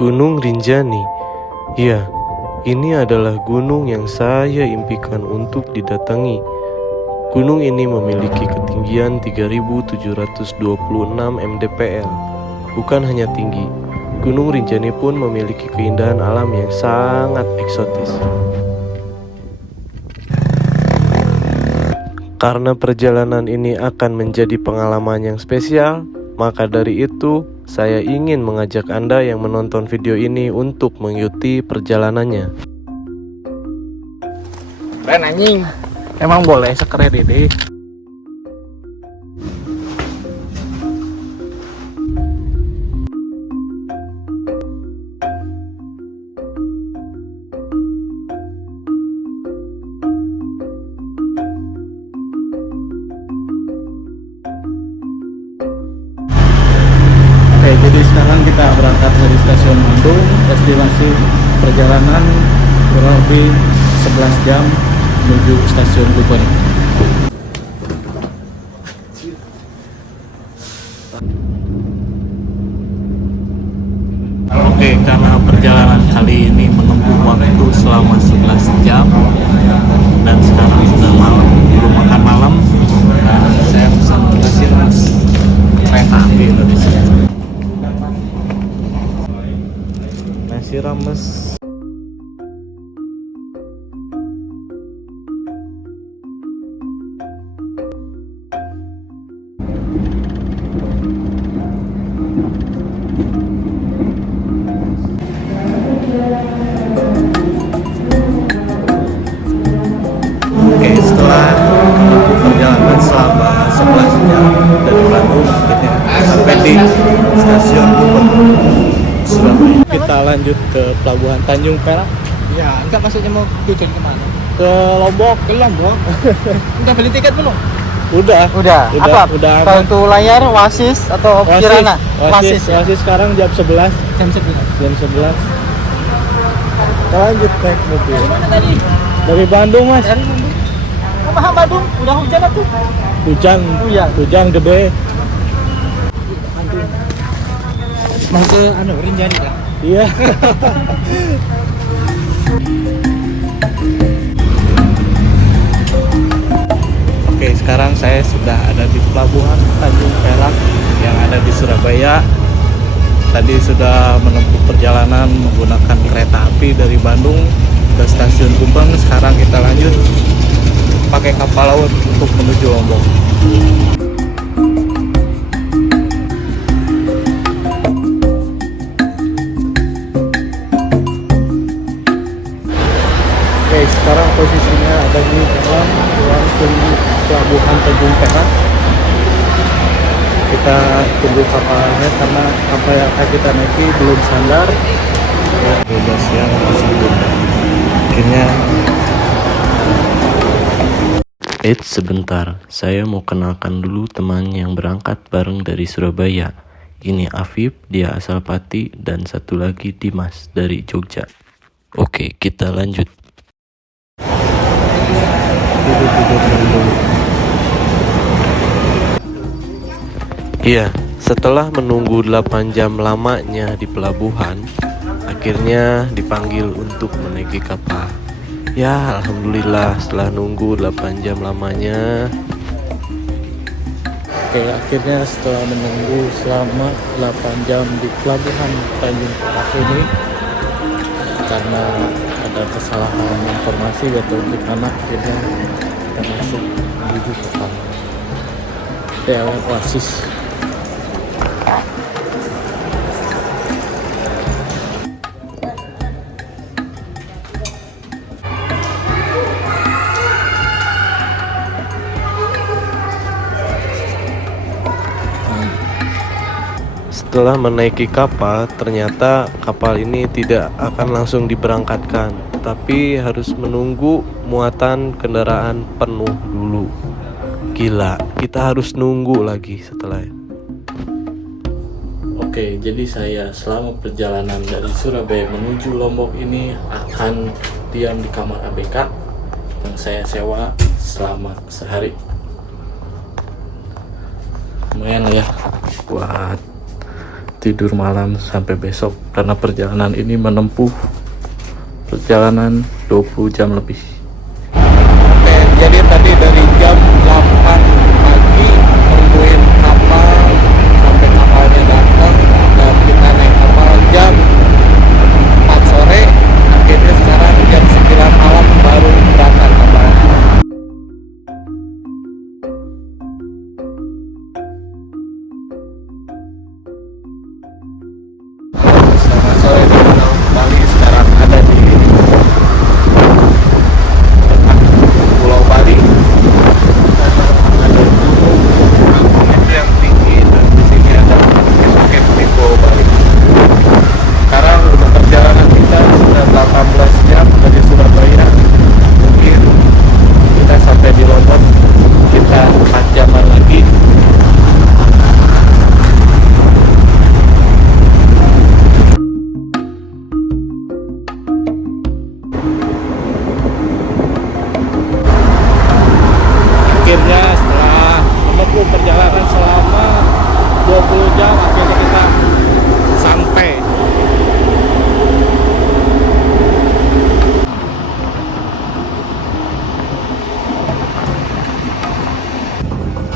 Gunung Rinjani. Ya, ini adalah gunung yang saya impikan untuk didatangi. Gunung ini memiliki ketinggian 3.726 mdpl. Bukan hanya tinggi, Gunung Rinjani pun memiliki keindahan alam yang sangat eksotis. Karena perjalanan ini akan menjadi pengalaman yang spesial, maka dari itu saya ingin mengajak Anda yang menonton video ini untuk mengikuti perjalanannya. Keren anjing. Emang boleh sekeren ini. Oke, jadi sekarang kita berangkat dari stasiun Bandung. Estimasi perjalanan kurang lebih 11 jam menuju stasiun Gubeng. Oke, karena perjalanan kali ini menempuh waktu selama 11 jam dan sekarang sudah malam, belum makan malam. Nah, saya pesan nasi rames kereta api Indonesia. Nasi rames. Oke, setelah menempuh perjalanan selama 11 jam dari Bandung, akhirnya sampai di stasiun Gubeng, Surabaya. Kita lanjut ke Pelabuhan Tanjung Perak. Ya, enggak maksudnya mau tujuan kemana? Ke Lombok. Ke Lombok. Udah beli tiket belum? Udah. Apa? Udah. Kartu layar, Wasis atau Kirana? Wasis sekarang jam 11. Jam 11. Jam 11. Kita lanjut naik mobil. Gimana tadi? Dari Bandung, Mas. Dari Bandung. Apa Bandung? Udah hujan tuh? Hujan. Iya. Hujan gede. Mau ke Rinjani kan? Iya. Oke, sekarang saya sudah ada di Pelabuhan Tanjung Perak yang ada di Surabaya. Tadi sudah menempuh perjalanan menggunakan kereta api dari Bandung ke stasiun Gubeng. Sekarang kita lanjut pakai kapal laut untuk menuju Lombok. Oke, sekarang posisinya ada di dalam ruang tunggu Pelabuhan Tanjung Perak. Kita tunggu kapalnya karena kapal yang akan kita naiki belum sandar. Ya, 12 siang tersebut. Akhirnya. Sebentar, saya mau kenalkan dulu teman yang berangkat bareng dari Surabaya. Ini Afif, dia asal Pati, dan satu lagi Dimas dari Jogja. Oke, kita lanjut. Iya, setelah menunggu 8 jam lamanya di pelabuhan, akhirnya dipanggil untuk menaiki kapal. Ya, alhamdulillah setelah nunggu 8 jam lamanya. Oke, akhirnya setelah menunggu selama 8 jam di Pelabuhan Tanjung Perak ini, karena ada kesalahan informasi atau di mana akhirnya kita masuk menuju kapal PLN Oasis. Setelah menaiki kapal, ternyata kapal ini tidak akan langsung diberangkatkan, tapi harus menunggu muatan kendaraan penuh dulu. Gila, kita harus nunggu lagi setelah. Oke, jadi saya selama perjalanan dari Surabaya menuju Lombok ini akan diam di kamar ABK yang saya sewa selama sehari. Lumayan lah ya buat tidur malam sampai besok karena perjalanan ini menempuh perjalanan 20 jam lebih. Oke, jadi tadi dari jam 8 pagi nungguin kapal sampai kapalnya datang dan kita naik kapal jam 4 sore. Akhirnya sekarang jam 9 malam baru berangkat kapal. Selamat sore di Bali, sekarang ada di Pulau Bali. Ada gunung itu yang tinggi dan di sini ada bukit di Pulau Bali. Sekarang perjalanan kita sudah 18 jam dari Surabaya. Mungkin kita sampai di Lombok kita 4 jaman lagi. Akhirnya setelah menempuh perjalanan selama 20 jam akhirnya kita sampai.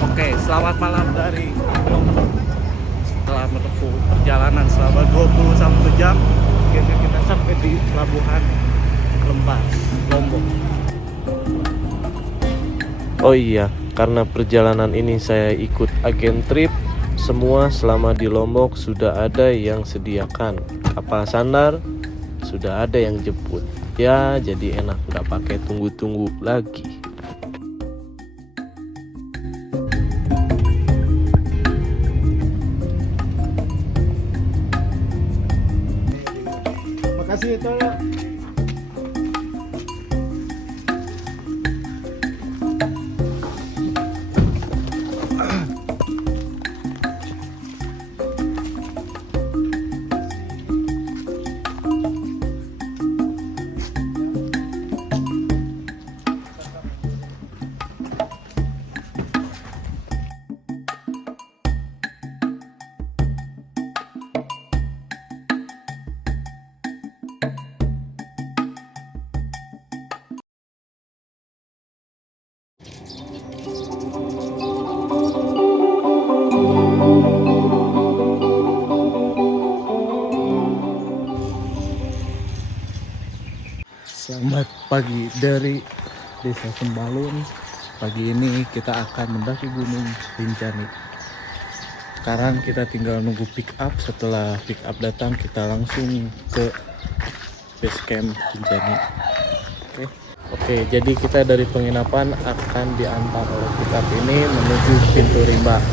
Oke, selamat malam dari Lombok. Setelah menempuh perjalanan selama 21 jam akhirnya kita sampai di pelabuhan Lembas, Lombok. Oh iya, karena perjalanan ini saya ikut agen trip, semua selama di Lombok sudah ada yang sediakan. Kapal sandar sudah ada yang jemput. Ya, jadi enak, nggak pakai tunggu-tunggu lagi. Makasih itu. Selamat pagi dari Desa Sembalun. Pagi ini kita akan mendaki Gunung Rinjani. Sekarang kita tinggal nunggu pick up. Setelah pick up datang kita langsung ke base camp Rinjani. Oke, jadi kita dari penginapan akan diantar oleh pick up ini menuju pintu rimba.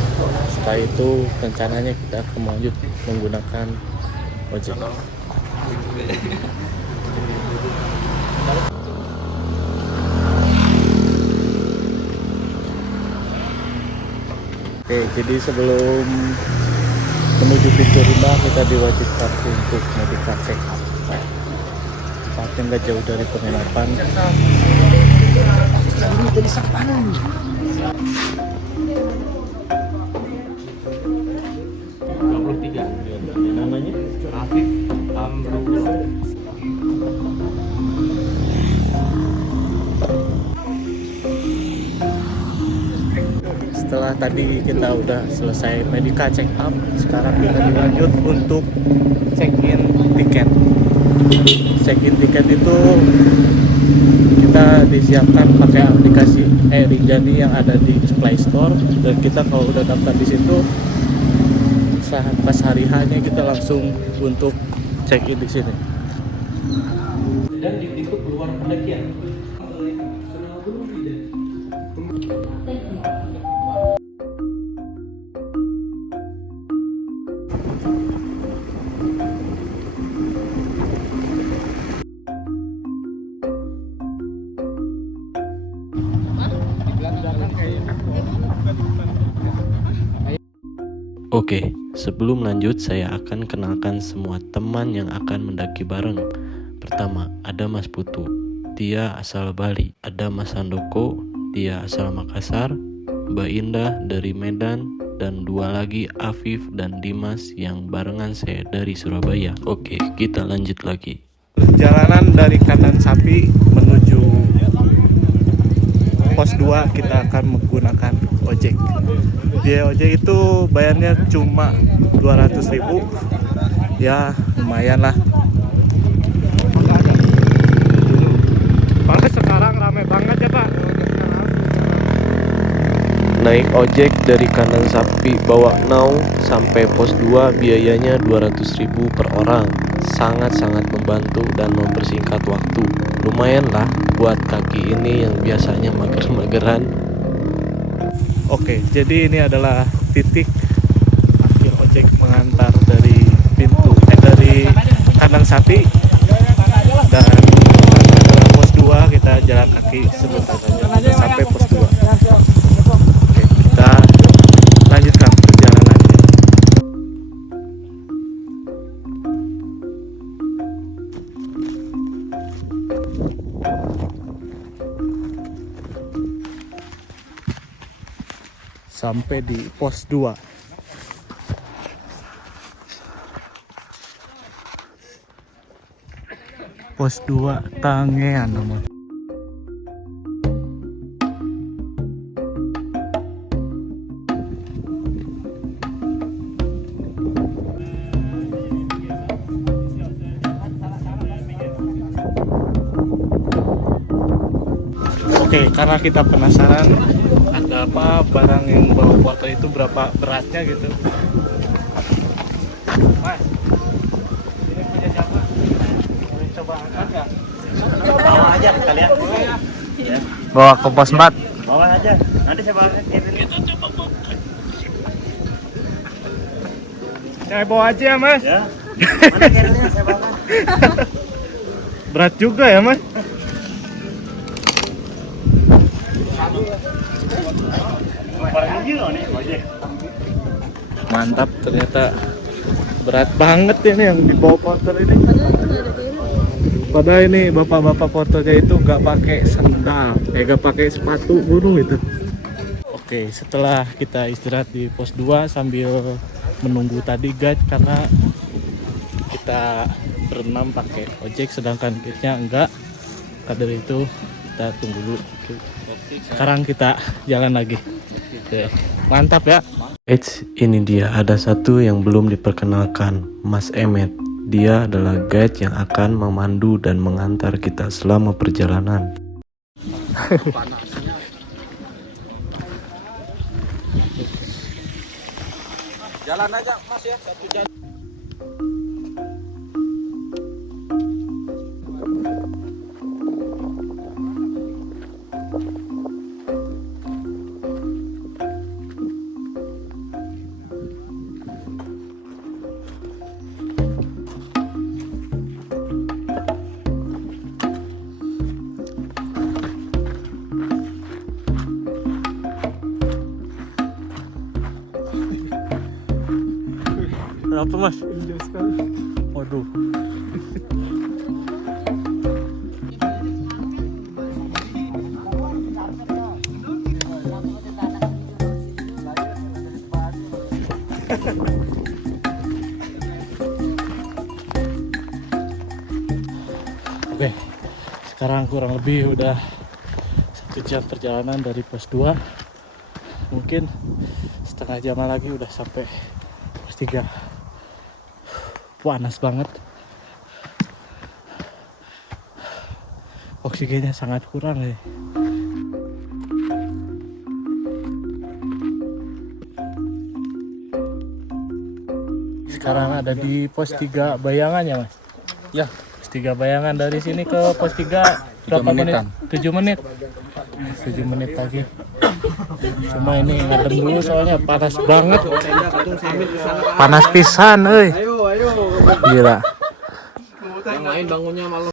Setelah itu rencananya kita akan lanjut menggunakan ojek. Oke, jadi sebelum menuju pintu rimba kita diwajibkan untuk medical check up. Tempatnya nggak jauh dari penginapan. Namanya Afif Amrullah. Setelah tadi kita udah selesai medical check up, sekarang kita dilanjut untuk check-in tiket. Check-in tiket itu kita disiapkan pakai aplikasi Rinjani yang ada di Play Store, dan kita kalau udah daftar di situ pas hari hanya kita langsung untuk check-in di sini. Dan di pintu keluar pendakian. Oke, sebelum lanjut saya akan kenalkan semua teman yang akan mendaki bareng. Pertama, ada Mas Putu, dia asal Bali. Ada Mas Handoko, dia asal Makassar. Mbak Indah dari Medan. dan 2 lagi Afif dan Dimas yang barengan saya dari Surabaya. Oke, kita lanjut lagi. Perjalanan dari Kandang Sapi menuju pos 2 kita akan menggunakan ojek. Biaya ojek itu bayarnya cuma 200.000. Ya lumayan lah. Pak, sekarang rame banget ya Pak. Naik ojek dari Kandang Sapi Bawak Nau sampai pos 2 biayanya 200.000 per orang. Sangat-sangat membantu dan mempersingkat waktu. Lumayan lah buat kaki ini yang biasanya mager-mageran. Oke, jadi ini adalah titik akhir ojek mengantar dari dari Kandang Sapi, dan adalah pos 2. Kita jalan kaki sebentar saja sampai pos 2. Oke, kita lanjutkan perjalanannya. Sampai di pos 2. Pos 2 Tangean namanya. Oke, karena kita penasaran ada apa barang yang bawa foto itu, berapa beratnya gitu. Mas, ini punya siapa? Boleh coba angkat ya? Bawa aja kalian. Ya. Bawa ke pos 4. Bawa aja. Nanti saya bawa ke sini. Saya bawa aja ya Mas. Ya. Mana kerilnya saya bawa. Berat juga ya Mas. Mantap, ternyata berat banget ini yang dibawa porter ini. Padahal ini bapak-bapak porternya itu nggak pakai sandal, nggak pakai sepatu gunung itu. Oke, setelah kita istirahat di pos 2 sambil menunggu tadi guide, karena kita berenam pakai ojek sedangkan guide-nya enggak. Karena dari itu kita tunggu dulu. Sekarang kita jalan lagi. Oke, mantap ya. Eits, ini dia ada satu yang belum diperkenalkan, Mas Emet. Dia adalah guide yang akan memandu dan mengantar kita selama perjalanan. Jalan aja Mas ya, satu jalan. Apa Mas? Waduh. Oke, sekarang kurang lebih udah 1 jam perjalanan dari pos 2. Mungkin setengah jam lagi udah sampai pos 3. Panas banget, oksigennya sangat kurang ya. Sekarang ada di pos 3 Bayangan ya Mas? Ya, Pos 3 Bayangan, dari sini ke pos 3 berapa menit? 7 menit. 7 menit lagi. Cuma ini ngadem dulu soalnya panas banget. Panas pisan euy. Gila. yang lain bangunnya malam.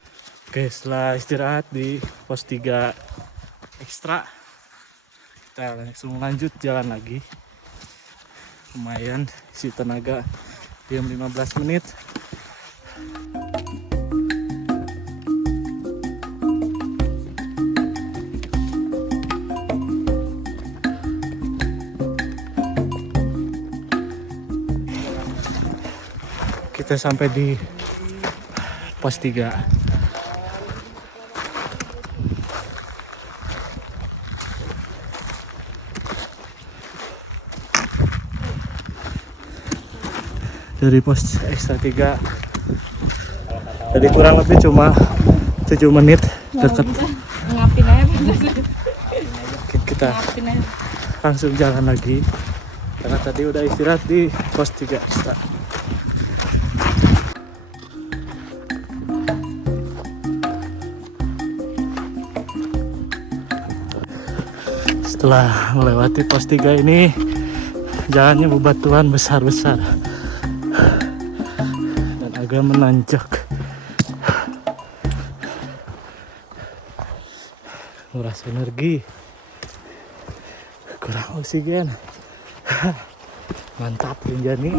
Oke, setelah istirahat di pos 3 ekstra, kita langsung lanjut jalan lagi. Lumayan isi tenaga, diam 15 menit. kita sampai di pos 3. Dari pos ekstra 3 jadi kurang lebih cuma 7 menit dekat. Ngapin aja. Mungkin kita Ngapin aja. langsung jalan lagi karena tadi udah istirahat di pos 3 ekstra. Setelah melewati pos 3 ini jalannya bebatuan besar-besar dan agak menanjak. Nguras energi, kurang oksigen. Mantap Rinjani.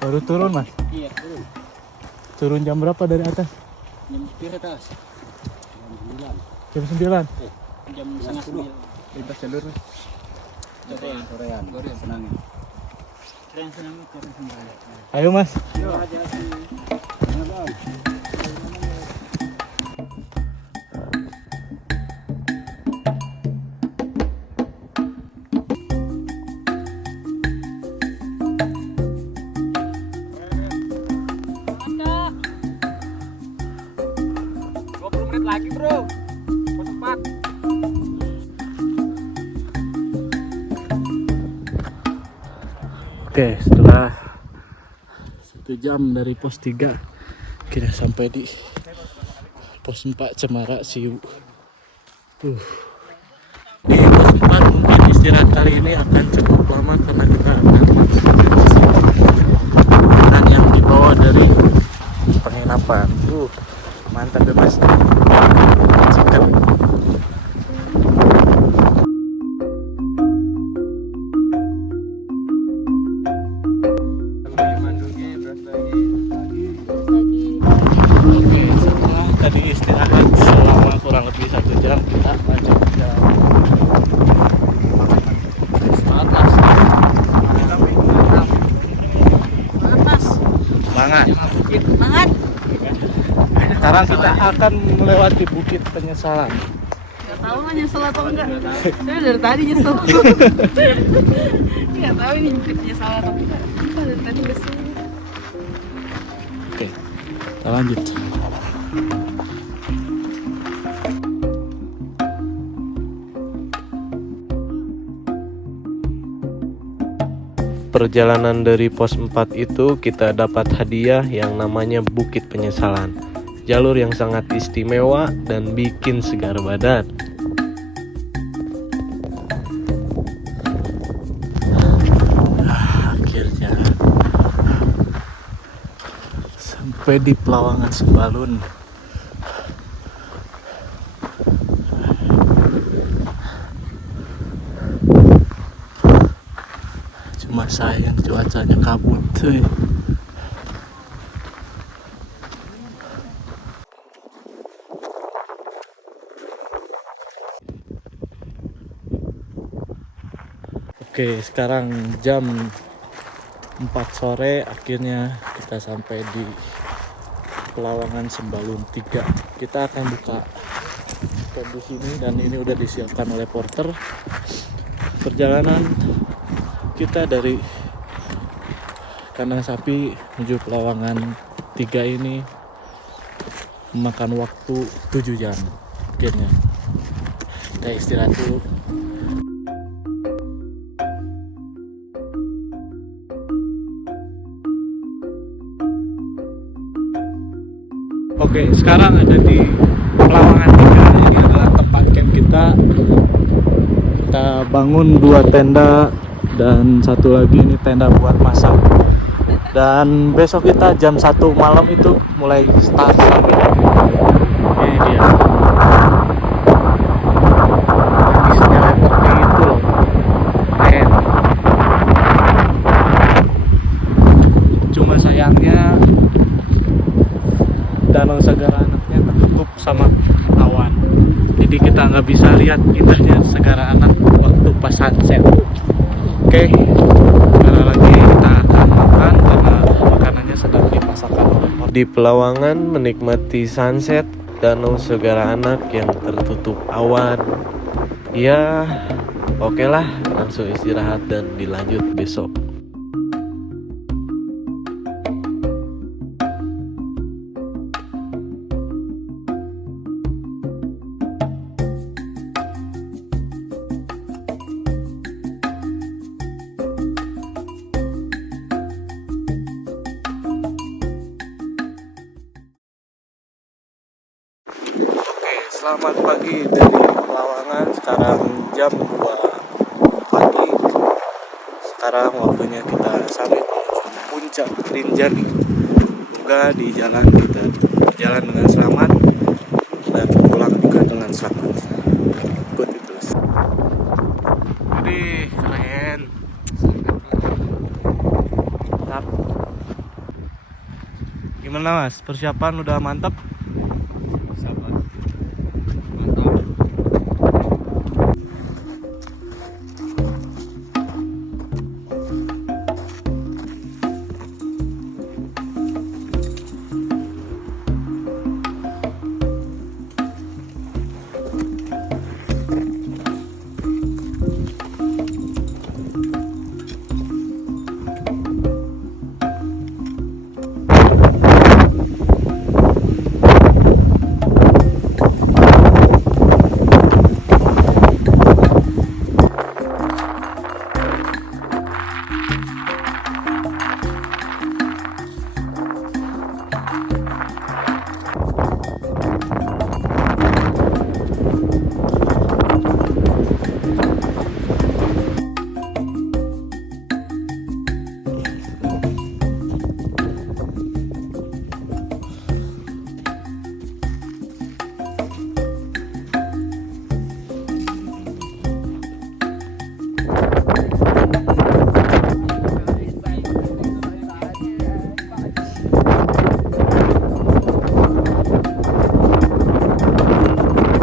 Baru turun Mas? Iya, turun. Turun jam berapa dari atas? Jam kiri atas. Jam 9. Jam setengah 9. Kita jalur Mas. Sorean. Senangnya. Ayo Mas. Ada. 20 menit lagi, Bro. Pos 4. Oke, setelah 1 jam dari pos 3 kita sampai di pos 4 Cemara Siu. Di pos 4 mungkin istirahat kali ini akan cukup lama karena kita akan dan yang dibawa dari penginapan. Mantap ya Mas. Cakep. Oke, setelah tadi istirahat selama kurang lebih 1 jam, kita lanjut jalan. Semangat Mas. Semangat. Semangat. Sekarang kita akan melewati Bukit Penyesalan. Gak tahu mah nyesel atau enggak. Saya dari tadi nyesel. Gak tahu ini nyesel atau enggak. Kita dari tadi nyesel. Oke, kita lanjut. Perjalanan dari pos 4 itu kita dapat hadiah yang namanya Bukit Penyesalan. Jalur yang sangat istimewa dan bikin segar badan. Akhirnya sampai di Pelawangan Sembalun. Cuma sayang cuacanya kabut. Oke, sekarang jam 4 sore akhirnya kita sampai di Pelawangan Sembalun 3. Kita akan buka camp di sini dan ini udah disiapkan oleh porter. Perjalanan kita dari Kandang Sapi menuju Pelawangan 3 ini memakan waktu 7 jam akhirnya. Kita istirahat dulu. Oke, sekarang ada di Pelawangan 3. Ini adalah tempat camp kita. Kita bangun 2 tenda dan satu lagi ini tenda buat masak. Dan besok kita jam 1 malam itu mulai start summit. Ini dia. Bisa nyala seperti itu loh. Keren. Cuma sayangnya Danau Segara Anaknya tertutup sama awan. Jadi kita nggak bisa lihat indahnya Segara Anak waktu pas sunset. Oke, sekarang lagi kita akan makan karena makanannya sedang dipasarkan oleh Di Pelawangan menikmati sunset Danau Segara Anak yang tertutup awan. Ya, oke lah, langsung istirahat dan dilanjut besok. Selamat pagi dari Pelawangan. Sekarang jam 2 pagi. Sekarang waktunya kita sampai menuju puncak Rinjani. Semoga di jalan kita berjalan dengan selamat dan pulang juga dengan selamat. Ikuti terus. Jadi keren. Mantap. Gimana Mas? Persiapan udah mantap?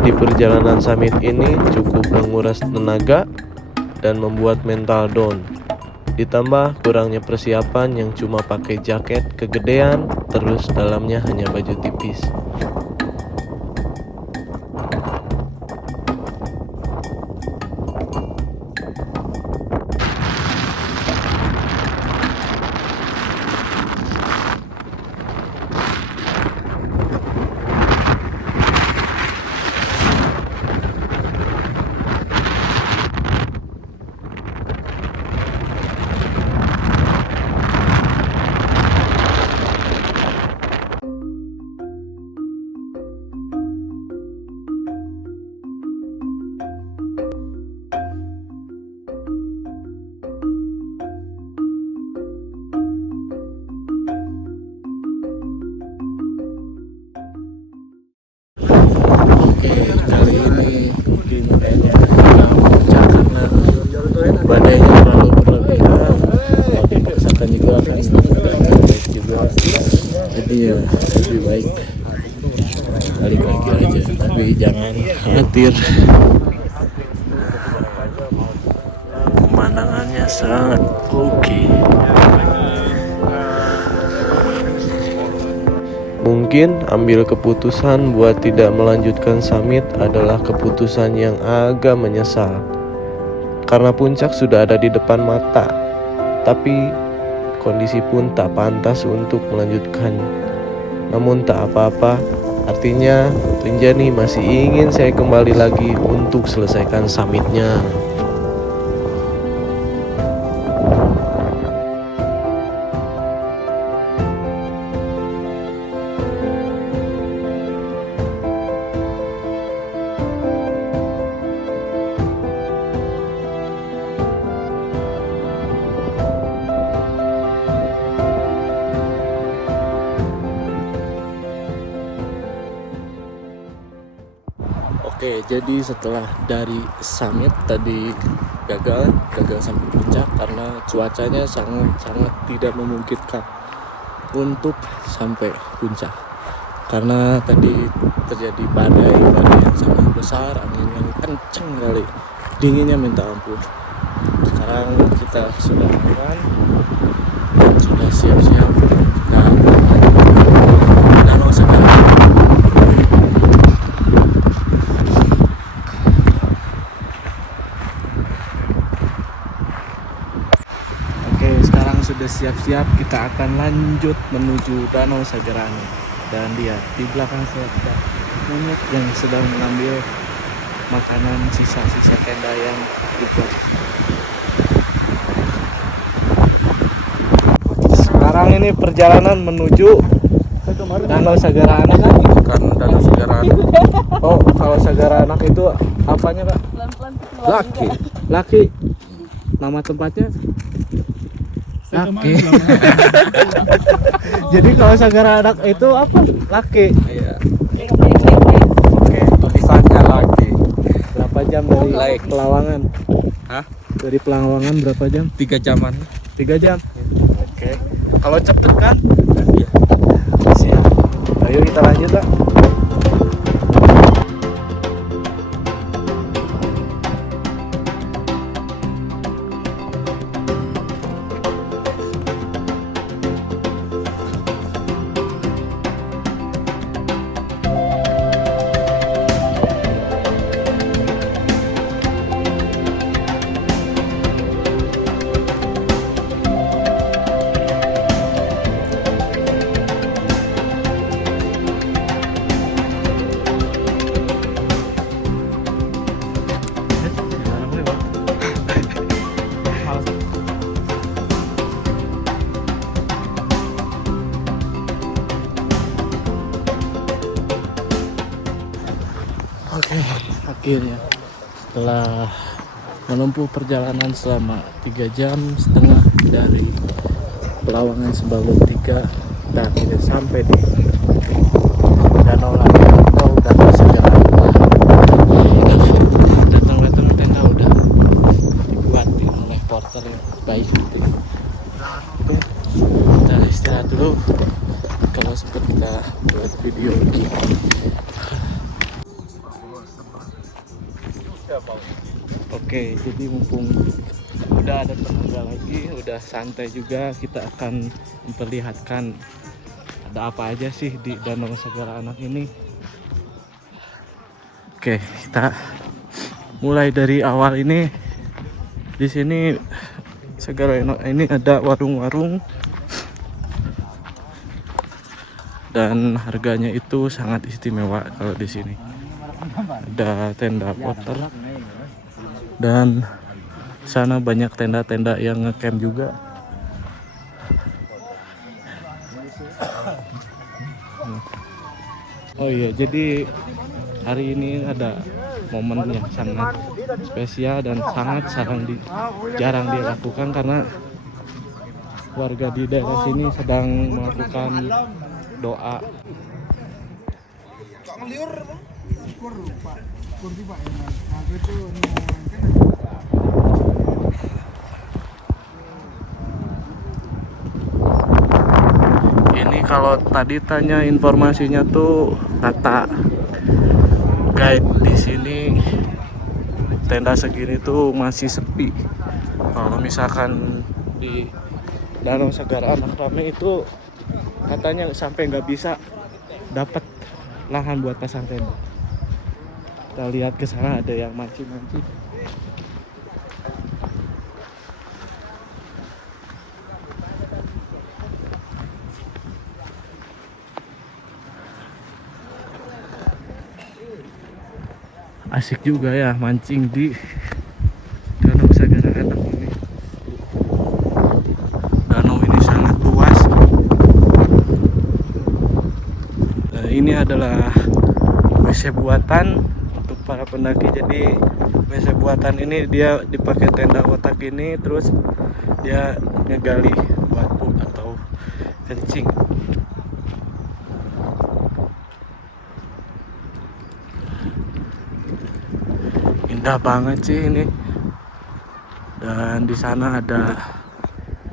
Di perjalanan summit ini cukup menguras tenaga dan membuat mental down. Ditambah kurangnya persiapan yang cuma pakai jaket kegedean, terus dalamnya hanya baju tipis. Oke, kali ini mungkin kayaknya kita puncak karena badainya terlalu berlebihan. Kalau dipaksakan juga akan baik juga. Jadi ya lebih baik balik lagi aja. Tapi jangan khawatir, pemandangannya sangat oke. Mungkin ambil keputusan buat tidak melanjutkan summit adalah keputusan yang agak menyesal. Karena puncak sudah ada di depan mata, tapi kondisi pun tak pantas untuk melanjutkan. Namun tak apa-apa, artinya Rinjani masih ingin saya kembali lagi untuk selesaikan summitnya. Oke, jadi setelah dari summit tadi gagal sampai puncak karena cuacanya sangat tidak memungkinkan. untuk sampai puncak. Karena tadi terjadi badai yang sangat besar, angin yang kencang kali, dinginnya minta ampun. Sekarang kita sudah makan, sudah siap-siap kita Danau Segara. Oke, sekarang sudah siap-siap, kita akan lanjut menuju Danau Segara. Dan lihat di belakang saya ada monyet yang sedang mengambil makanan sisa-sisa tenda yang dibuat. Sekarang ini perjalanan menuju Danau Segara Anak. Bukan Danau Segara Anak. Oh, kalau Segara Anak itu apanya, Kak? Laki. Laki. Nama tempatnya? Laki. Jadi kalau Segara Anak itu apa? Laki. Iya. Oke. Tulisannya lagi. Berapa jam dari Like. Pelawangan? Hah? Dari Pelawangan berapa jam? 3 jaman. 3 jam. Oke. Kalau cepet kan? Iya. Siap. Ayo kita lanjut, Pak. Oke, akhirnya setelah menempuh perjalanan selama 3,5 jam dari Pelawangan Sembalun 3, kita akhirnya sampai di Danau lagi atau Danau Segara. Datang-datang tenda udah dibuatin oleh porter yang baik gitu. Oke, kita istirahat dulu. Kalau sempat kita buat video lagi. Oke, jadi mumpung udah ada tenaga lagi, udah santai juga, kita akan memperlihatkan ada apa aja sih di Danau Segara Anak ini. Oke, kita mulai dari awal ini. Di sini Segara Anak ini ada warung-warung dan harganya itu sangat istimewa kalau di sini. Ada tenda porter dan sana banyak tenda-tenda yang ngecamp juga. Oh iya, jadi hari ini ada momen yang sangat spesial dan sangat jarang dilakukan karena warga di daerah sini sedang melakukan doa. Ini kalau tadi tanya informasinya tuh kata guide di sini tenda segini tuh masih sepi. Kalau misalkan di Danau Segara Anak rame itu katanya sampai nggak bisa dapat lahan buat pasang tenda. Kita lihat ke sana ada yang mancing-mancing. Asik juga ya mancing di Danau Segara Anak ini. Danau ini sangat luas. Ini adalah WC buatan untuk para pendaki. Jadi WC buatan ini dia dipakai tenda kotak ini, terus dia ngegali buat pup atau kencing. Indah banget sih ini. Dan di sana ada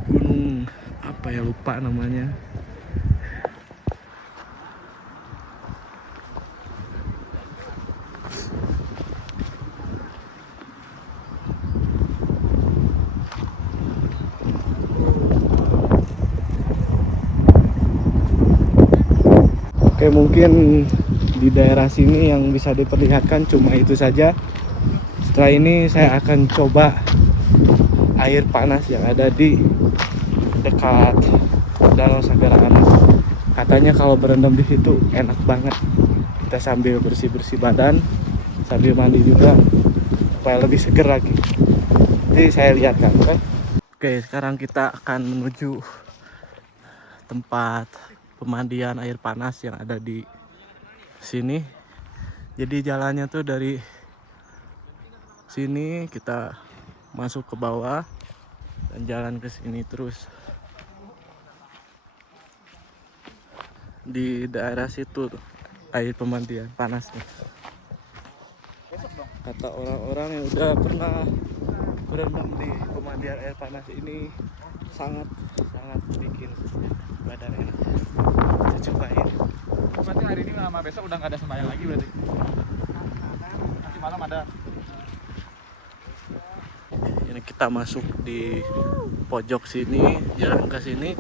gunung apa ya, lupa namanya. Oke, mungkin di daerah sini yang bisa diperlihatkan cuma itu saja. Setelah ini saya akan coba air panas yang ada di dekat Danau Sagara Anak. Katanya kalau berendam di situ enak banget. Kita sambil bersih-bersih badan, sambil mandi juga supaya lebih seger lagi. Jadi saya lihat kan. Oke, sekarang kita akan menuju tempat pemandian air panas yang ada di sini. Jadi jalannya tuh dari sini kita masuk ke bawah dan jalan ke sini terus. Di daerah situ tuh air pemandian panasnya. Kata orang-orang yang udah pernah berendam di pemandian air panas ini sangat bikin badan enak. Kita cobain. Berarti hari ini sama besok udah nggak ada sembahyang lagi berarti? Nanti malam ada. Ini kita masuk di pojok sini, jalan ke sini.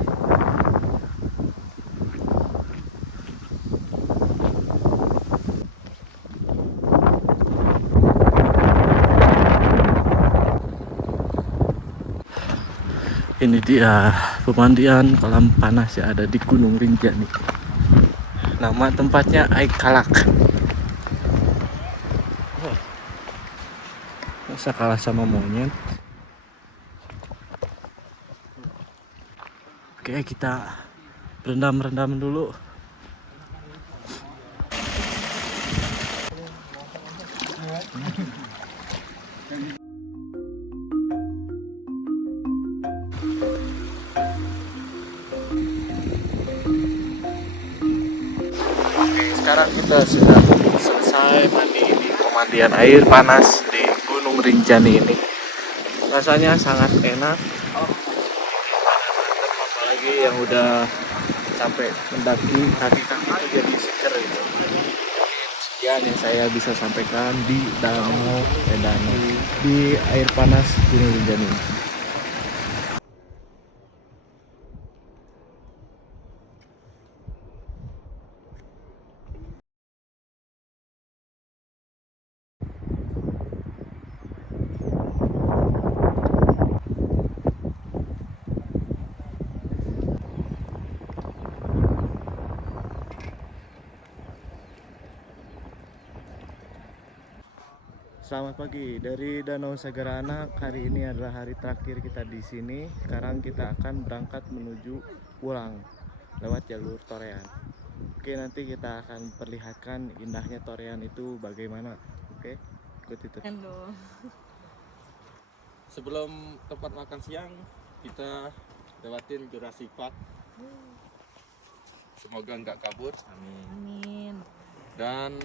Ini dia pemandian kolam panas yang ada di Gunung Rinjani. Nama tempatnya Aikalak. Masa kalah sama monyet. Oke, kita berendam dulu. Sekarang kita sudah selesai mandi di pemandian air panas di Gunung Rinjani ini. Rasanya sangat enak. Apalagi yang udah capek mendaki, kaki-kaki itu jadi seger gitu. Sekian yang saya bisa sampaikan di di air panas Gunung Rinjani. Selamat pagi dari Danau Sagara Anak. Hari ini adalah hari terakhir kita di sini. Sekarang kita akan berangkat menuju pulang lewat jalur Torean. Oke, nanti kita akan perlihatkan indahnya Torean itu bagaimana. Oke, ikuti terus. Sebelum tempat makan siang kita lewatin Jurassic Park. Semoga nggak kabur. Amin. Dan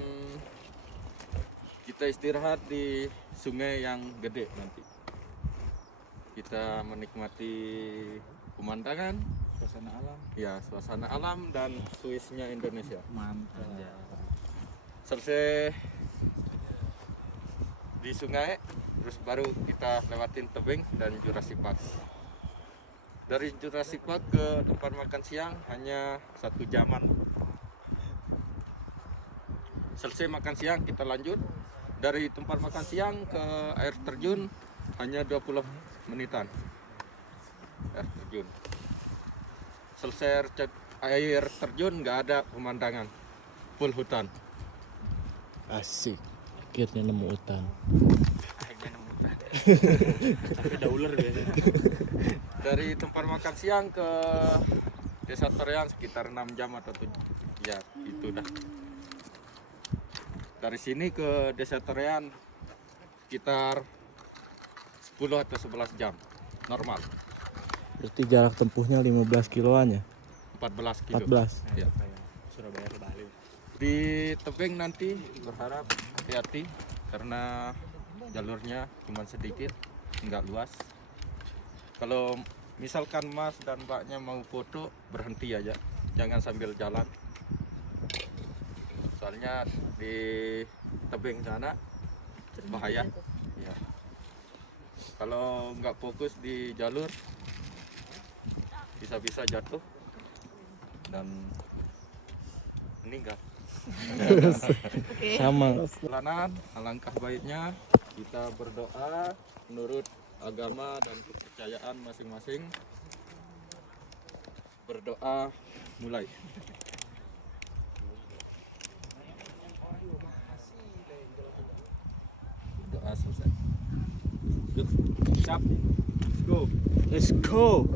kita istirahat di sungai yang gede nanti. Kita menikmati pemandangan, Suasana alam. ya suasana alam dan Swissnya Indonesia. Mantap. Selesai di sungai, terus baru kita lewatin tebing dan Jurassic Park. Dari Jurassic Park ke tempat makan siang hanya 1 jaman. Selesai makan siang kita lanjut. Dari tempat makan siang ke air terjun hanya 20 menitan. Air terjun. Selesai air terjun nggak ada pemandangan, full hutan. Asik. Akhirnya nemu hutan. Tapi ada ular biasanya. Dari tempat makan siang ke Desa Torean sekitar 6 jam atau 7. Ya, itu dah. Dari sini ke Desa Torean sekitar 10 atau 11 jam normal. Berarti jarak tempuhnya 15 kiloan ya? 14 kilo. 14. Ya. Surabaya ke Bali. Di tebing nanti berharap hati-hati karena jalurnya cuma sedikit, nggak luas. Kalau misalkan Mas dan Mbaknya mau foto, berhenti aja, jangan sambil jalan. Soalnya di tebing sana bahaya. Ya. Kalau nggak fokus di jalur, bisa-bisa jatuh dan meninggal. Sama. Perjalanan, alangkah baiknya kita berdoa menurut agama dan kepercayaan masing-masing. Berdoa mulai. Berdoa selesai. Good. Siap. Let's go. Let's go.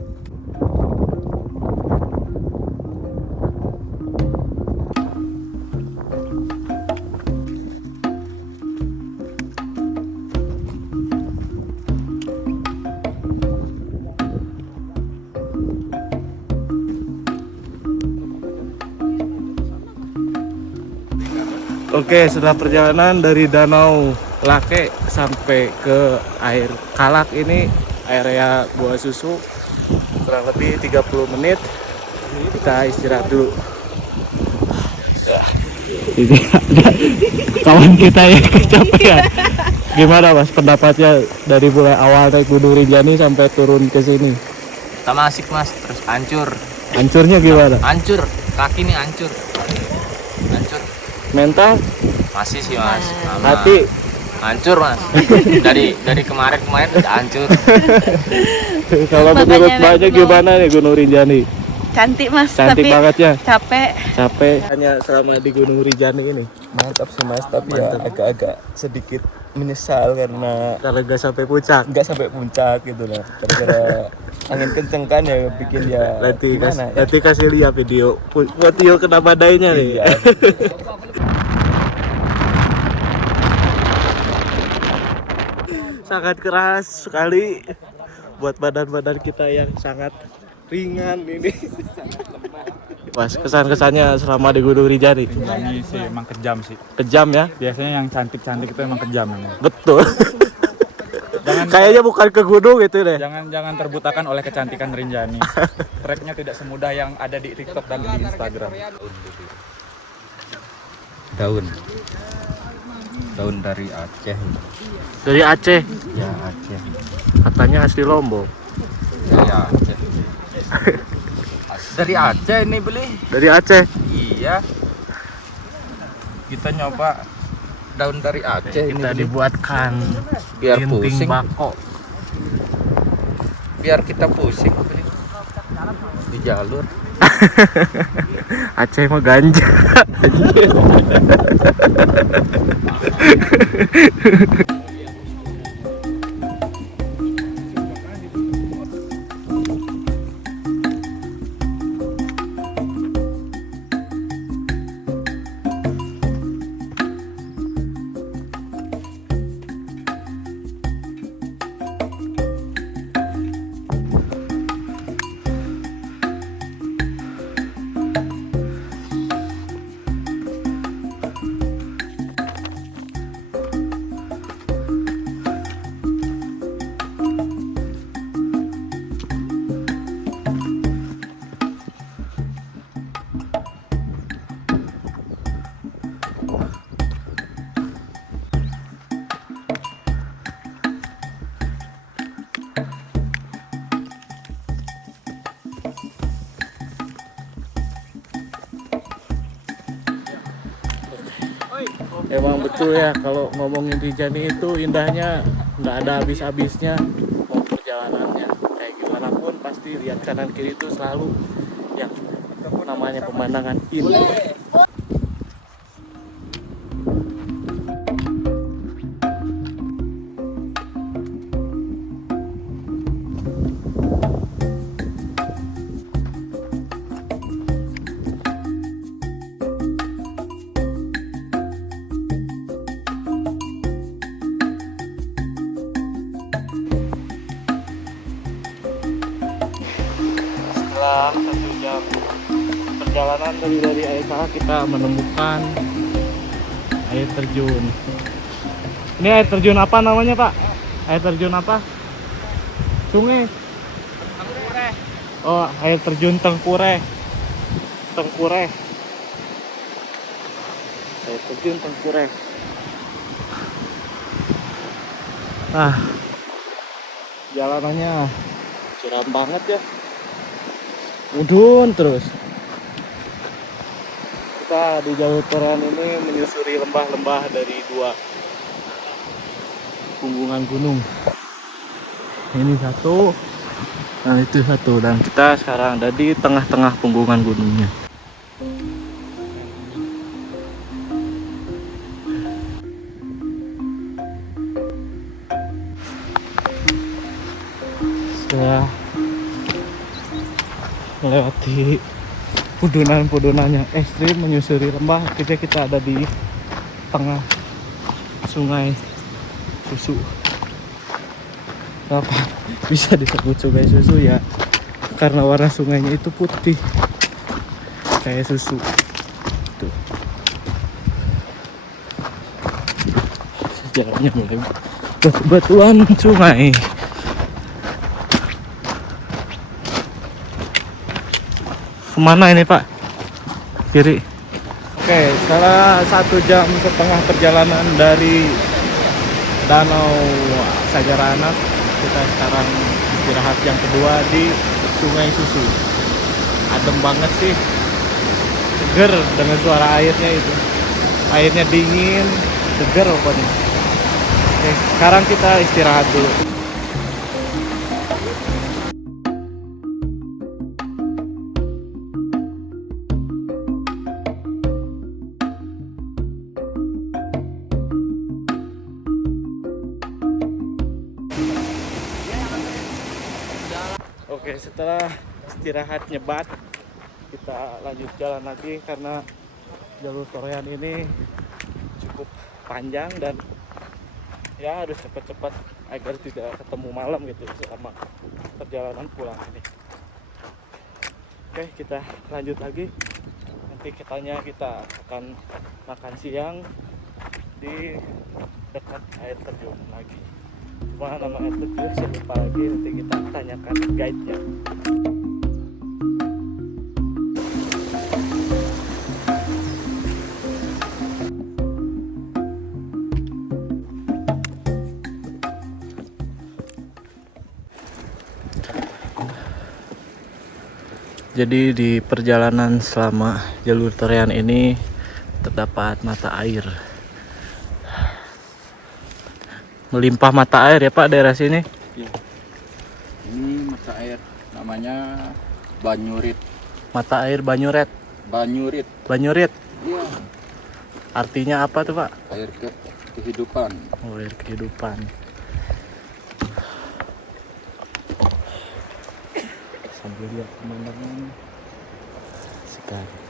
Oke, setelah perjalanan dari Danau Lake sampai ke air Kalak ini, area Gua Susu, kurang lebih 30 menit. Kita istirahat dulu. Ini ada kawan kita yang kecapean. Gimana Mas pendapatnya dari mulai awal naik Gunung Rinjani sampai turun ke sini? Sama asik Mas, terus hancur. Hancurnya gimana? Hancur, kaki nih hancur. Hancur. Mental, Masih sih Mas. Sama. hati. Hancur Mas. Dari kemarin udah hancur. Kalau menurut Mbaknya gimana nih Gunung Rinjani? Cantik Mas, Cantik tapi banget ya. capek. Capek hanya selama di Gunung Rinjani ini. Mantap sih Mas, tapi ya agak-agak sedikit menyesal karena Gak sampai puncak. nggak sampai puncak gitu lah. Gara-gara angin kenceng kan ya bikin ya gimana ya. Nanti kasih lihat video kena badainya nih. Iya. Sangat keras sekali buat badan-badan kita yang sangat ringan ini. Mas, kesan-kesannya selama di Gunung Rinjani? Ini sih emang kejam sih. Kejam ya? Biasanya yang cantik-cantik itu emang kejam memang. Betul. Kayaknya bukan ke gunung gitu deh. Jangan terbutakan oleh kecantikan Rinjani. Treknya tidak semudah yang ada di TikTok dan di Instagram. Daun dari Aceh. Dari Aceh, Ya Aceh. katanya asli Lombok. Ya Aceh. Dari Aceh ini beli. Dari Aceh. Iya. Kita nyoba daun dari Aceh ini Kita beli. dibuatkan Biar ginting pusing. bako. Biar kita pusing beli. Di jalur. Aceh mah ganja. Emang betul ya kalau ngomongin Rinjani itu indahnya nggak ada habis-habisnya. Mau perjalanannya kayak gimana pun pasti lihat kanan kiri itu selalu yang namanya pemandangan indah. Setelah 1 jam perjalanan dari air Kalak kita menemukan air terjun. Ini air terjun apa namanya Pak? Air terjun apa? Sungai. Tengkure. Oh, air terjun Tengkure. Tengkure. Air terjun Tengkure. Ah, jalanannya curam banget ya. Mudun terus. Kita kita di jalur Torean ini menyusuri lembah-lembah dari 2 punggungan gunung. Ini satu, nah itu satu, dan kita sekarang ada di tengah-tengah punggungan gunungnya. Setelah melewati pudunan-pudunan yang ekstrim menyusuri lembah, akhirnya kita ada di tengah sungai susu. Kenapa bisa disebut sungai susu ya? Karena warna sungainya itu putih kayak susu. Tuh. Sejarahnya mulai batu-batuan sungai. Kemana ini Pak? Kiri. Oke, setelah 1,5 jam perjalanan dari Danau Sajarana, kita sekarang istirahat yang kedua di Sungai Susu. Adem banget sih, seger dengan suara airnya itu. Airnya dingin, seger pokoknya. Oke, sekarang kita istirahat dulu. Oke, setelah istirahat nyebat, kita lanjut jalan lagi karena jalur Torean ini cukup panjang dan ya harus cepat-cepat agar tidak ketemu malam gitu selama perjalanan pulang ini. Oke, kita lanjut lagi. Nanti kita akan makan siang di dekat air terjun lagi. Cuma nama air terjun saya lupa lagi, nanti kita tanyakan guide-nya. Jadi di perjalanan selama jalur Torean ini terdapat mata air. Melimpah mata air ya Pak daerah sini. Ya. Ini mata air namanya Banyurit. Mata air Banyuret. Banyurit. Banyurit. Iya. Artinya apa tuh Pak? Air kehidupan. Oh, air kehidupan. Sambil lihat pemandangan sekali.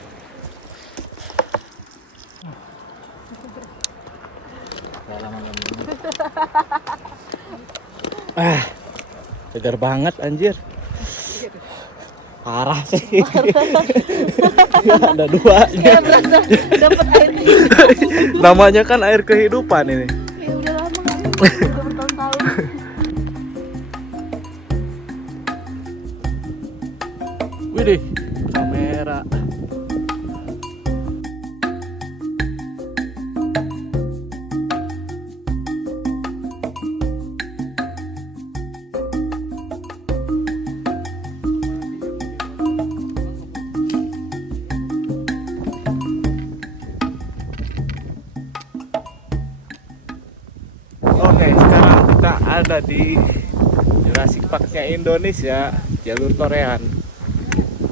Segar banget anjir. Parah sih. Ada 2. Ya berasa dapat air. Namanya kan air kehidupan ini. Ya udah lama kan. Udah bertahun-tahun. Widih, kamera. Oke, sekarang kita ada di Jurassic Park-nya Indonesia, jalur Torean.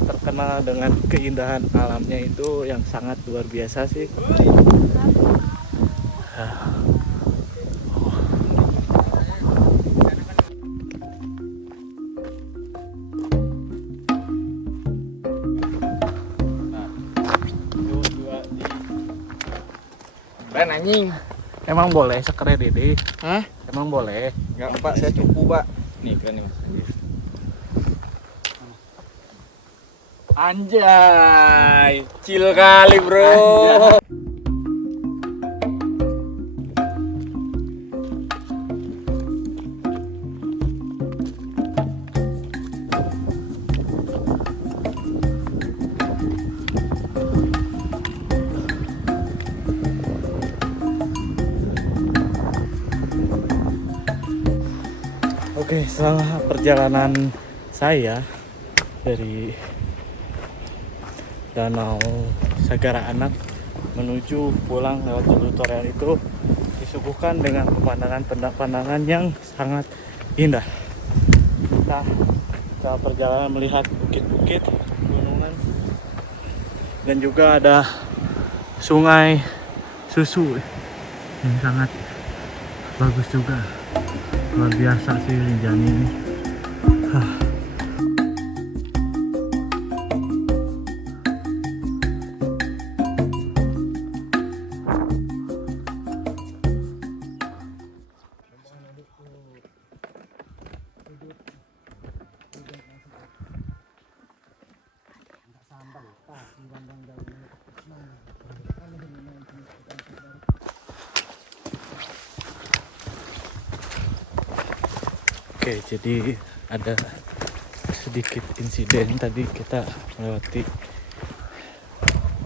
Terkenal dengan keindahan alamnya itu yang sangat luar biasa sih. Keren anjing. Emang boleh sekeren ini? Hah? Emang boleh? Enggak Pak, saya cukup Pak. Nih keren nih Mas. Anjay, chill kali bro. Oke, selama perjalanan saya dari Danau Sagara Anak menuju pulang lewat jalur Torean itu disuguhkan dengan pemandangan yang sangat indah. Kita perjalanan melihat bukit-bukit, gunungan, dan juga ada sungai Susu yang sangat bagus juga. Luar biasa sih Rinjani ini. Oke, jadi ada sedikit insiden tadi kita melewati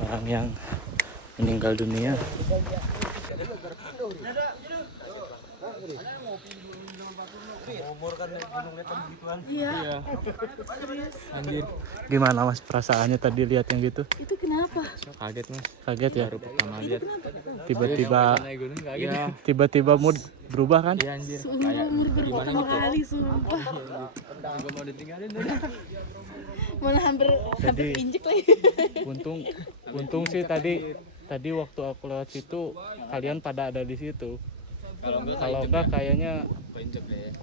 orang yang meninggal dunia. Iya. Gimana Mas perasaannya tadi lihat yang gitu? Itu kenapa? Kaget mas, Kaget ya? baru pertama lihat. Tiba-tiba mood berubah kan? Iya anjir. Seumur umur berapa kali sumpah. Gak mau ditinggalin. Mana hampir Jadi- injek lagi. Untung sih tadi waktu aku lewat situ kalian pada ada di situ. Kalau enggak kayaknya Keinjek deh.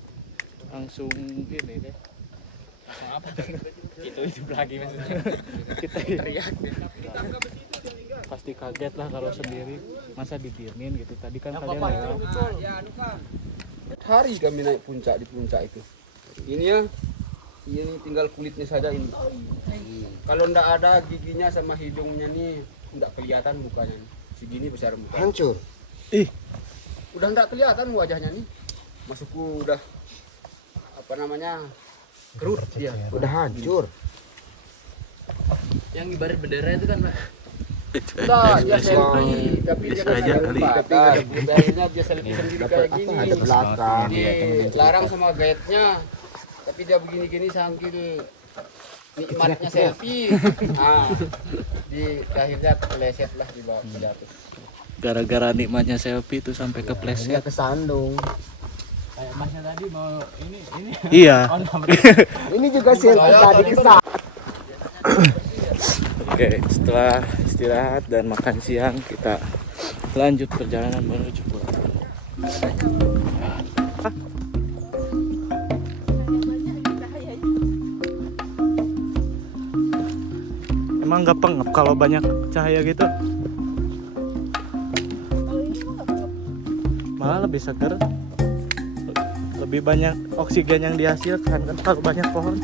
langsung gini deh. Apa? Itu lagi maksudnya. Kita Teriak. pasti kaget lah kalau sendiri. Masa didiemin gitu. Tadi kan kalian lewat. Hari kami naik puncak di puncak itu. Ini ya, ini tinggal kulitnya saja ini. Kalau ndak ada giginya sama hidungnya nih, ndak kelihatan mukanya. Segini besar muka. Hancur. Udah ndak kelihatan wajahnya nih. Masukku udah apa namanya kerut dia. Udah hancur. Yang ibarat bendera itu kan Pak. Udah dia selfie, tapi dia Bisa aja kali. akhirnya dia selfie sendiri kayak gini. Dilarang sama guide-nya. Tapi dia begini-gini sambil nikmatnya selfie. Akhirnya kepleset lah di bawah jatuh. Gara-gara nikmatnya selfie itu sampai kepleset. Kesandung. Kayak masnya tadi mau ini. Iya. Ini juga selfie tadi kesandung. Oke, setelah istirahat dan makan siang kita lanjut perjalanan menuju pulang. Emang nggak pengap kalau banyak cahaya gitu? Malah lebih seger, lebih banyak oksigen yang dihasilkan kan kalau banyak pohon.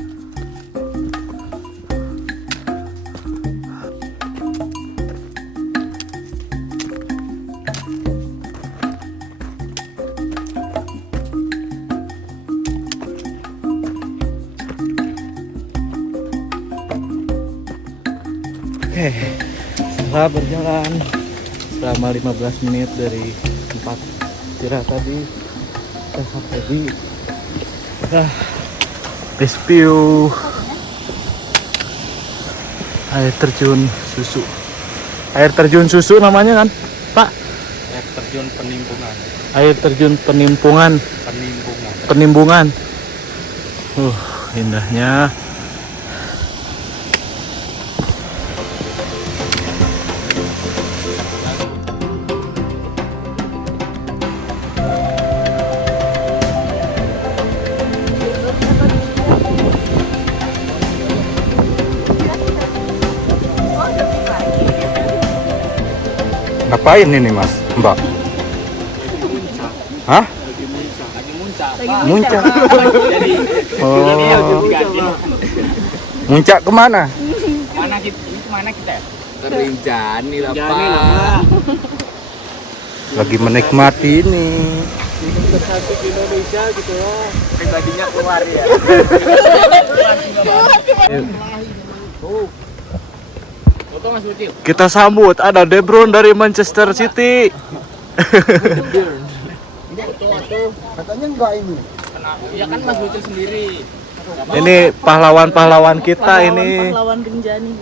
Oke, setelah berjalan selama 15 menit dari tempat istirahat tadi, kita sampai di View air terjun Susu. Air terjun Susu namanya kan, Pak? Air terjun penimpungan. Air terjun penimpungan. Penimpungan. Indahnya. Ngapain ini Mas, Mbak? Hah? Muncak. Oh. Muncak kemana? Kemana kita? Rinjani lah Pak. Lagi menikmati ini. Tercantik Indonesia gitu loh. Pribadinya keluar ya. Foto Mas Ucil. Kita sambut ada De Bruyne dari Manchester City. Katanya enggak ini. Ya kan Mas Ucil sendiri. Ini pahlawan-pahlawan kita ini. Pahlawan Rinjani.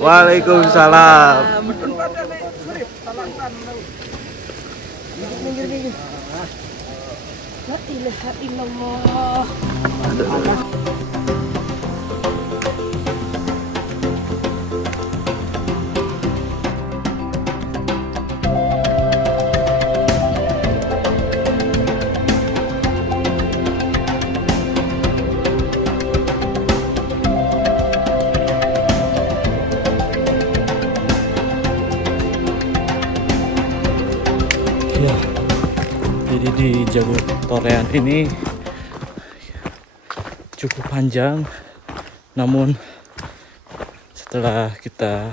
Waalaikumsalam. La ilaha illallah. Ya, jadi di Jalur Torean ini cukup panjang, namun setelah kita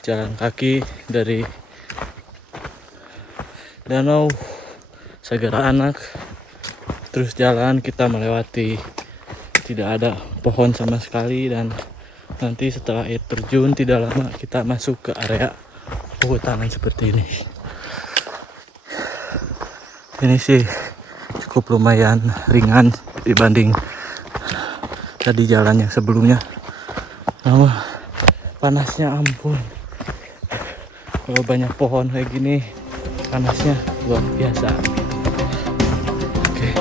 jalan kaki dari Danau Sagara Anak terus jalan, kita melewati tidak ada pohon sama sekali, dan nanti setelah air terjun tidak lama kita masuk ke area perhutanan seperti ini. Ini sih cukup lumayan ringan dibanding tadi jalan yang sebelumnya. Namun panasnya ampun. Kalau banyak pohon kayak gini, panasnya luar biasa. Oke.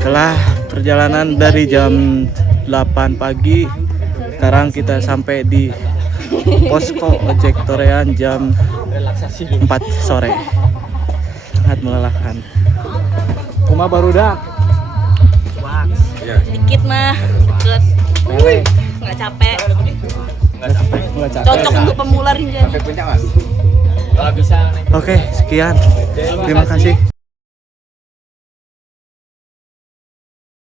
Setelah perjalanan dari jam 8 pagi, sekarang kita sampai di posko ojek Torean jam 4 sore. Sangat melelahkan. Kuma baru dah. Sedikit mah, deket. Nggak capek. Cocok untuk pemula Rinjani. Oke, sekian. Terima kasih.